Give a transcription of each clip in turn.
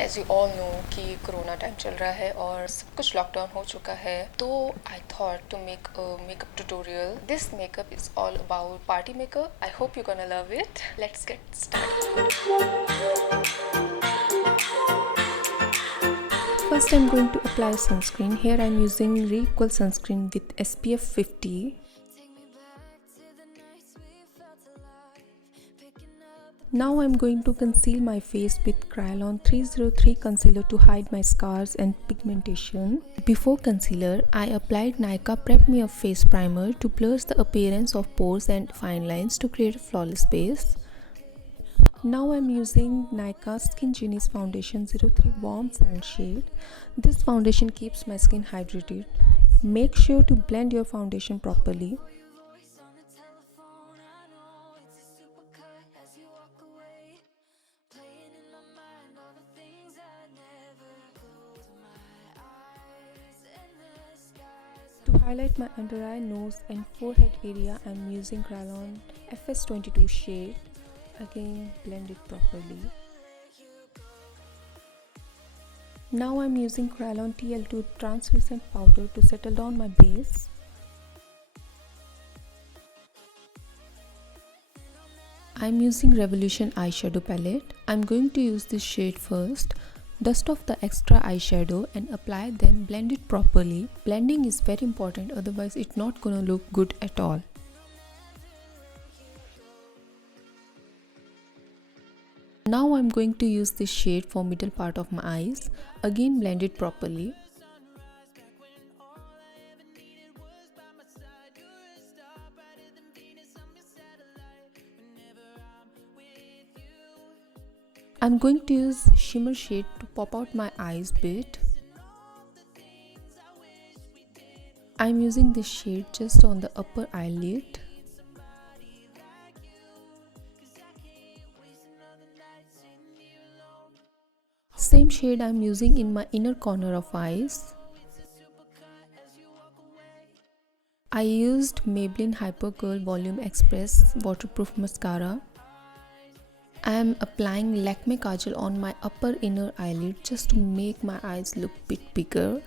As you all know कि corona time चल रहा है और सब कुछ लॉकडाउन हो चुका है, तो I thought to make a makeup tutorial. This makeup is all about party makeup. I hope you gonna love it. Let's get started. First, I'm going to apply sunscreen. Here I'm using Re-Equal sunscreen with SPF 50. Now I'm going to conceal my face with Kryolan 303 concealer to hide my scars and pigmentation. Before concealer, I applied Nykaa Prep Me Up face primer to blur the appearance of pores and fine lines to create a flawless base. Now I'm using Nykaa Skin Genius Foundation 03 Warm Sand shade. This foundation keeps my skin hydrated. Make sure to blend your foundation properly. To highlight my under eye, nose and forehead area, I'm using Kryolan FS22 shade. Again, blend it properly. Now I'm using Kryolan TL2 translucent powder to settle down my base. I'm using Revolution eyeshadow palette. I'm going to use this shade first. Dust off the extra eyeshadow and apply, then blend it properly. Blending is very important, otherwise it's not gonna look good at all. Now I'm going to use this shade for middle part of my eyes. Again, blend it properly. I'm going to use shimmer shade to pop out my eyes bit. I'm using this shade just on the upper eyelid. Same shade I'm using in my inner corner of eyes. I used Maybelline Hyper Curl Volume Express waterproof mascara. I am applying Lakme Kajal on my upper inner eyelid just to make my eyes look bit bigger.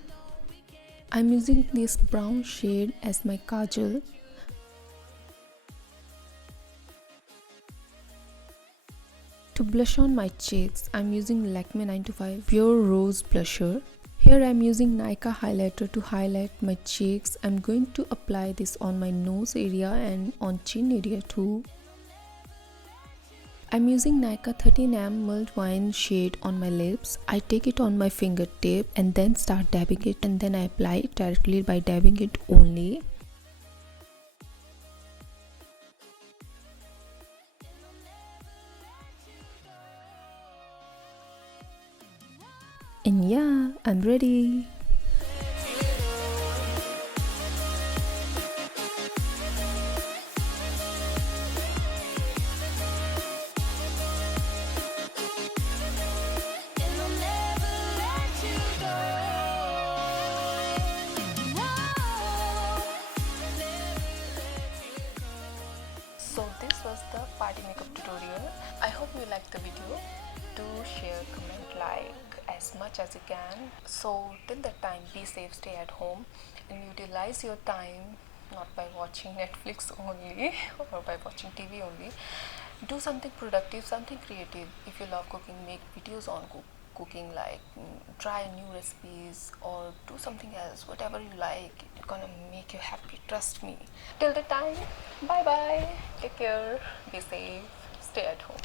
I'm using this brown shade as my kajal. To blush on my cheeks, I'm using Lakme 925 Pure Rose Blusher. Here I'm using Nykaa highlighter to highlight my cheeks. I'm going to apply this on my nose area and on chin area too. I'm using Nykaa 13M mulled wine shade on my lips. I take it on my fingertip and then start dabbing it, and then I apply it directly by dabbing it only. And yeah, I'm ready. So this was the party makeup tutorial. I hope you liked the video. Do share, comment, like as much as you can. So till that time, be safe, stay at home and utilize your time not by watching Netflix only or by watching TV only. Do something productive, something creative. If you love cooking, make videos on cooking, like try new recipes or do something else, whatever you like. It's gonna make you happy, trust me. Till the time, bye bye, take care, be safe, stay at home.